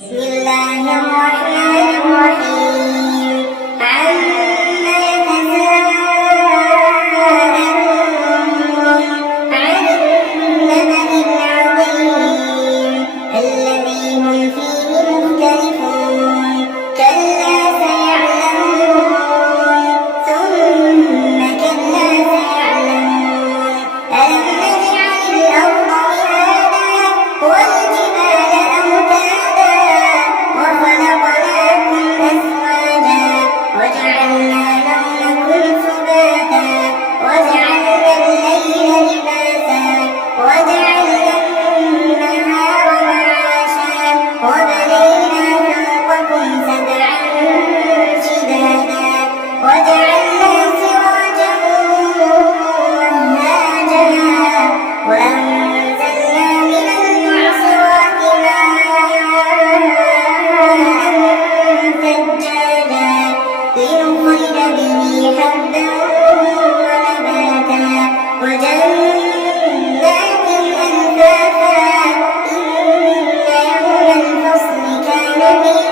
بسم الله الرحمن الرحيم عما يتساءلون عن النبأ العظيم الذي هم فيه مختلفون كلا سيعلمون ثم كلا سيعلمون ألم نجعل الأرض مهادا والجبال أوتادا وخلقناكم أزواجا وجعلنا نومكم سباتا وجعلنا الليل لباسا وجعلنا النهار معاشا وبنينا فوقكم سبعا شدادا وجعلنا سراجا وهاجا وأنزلنا من المعصرات ماء ثجاجا لنخرج به حبا ونباتا وجنات ألفافا إن يوم الفصل كان ميقاتا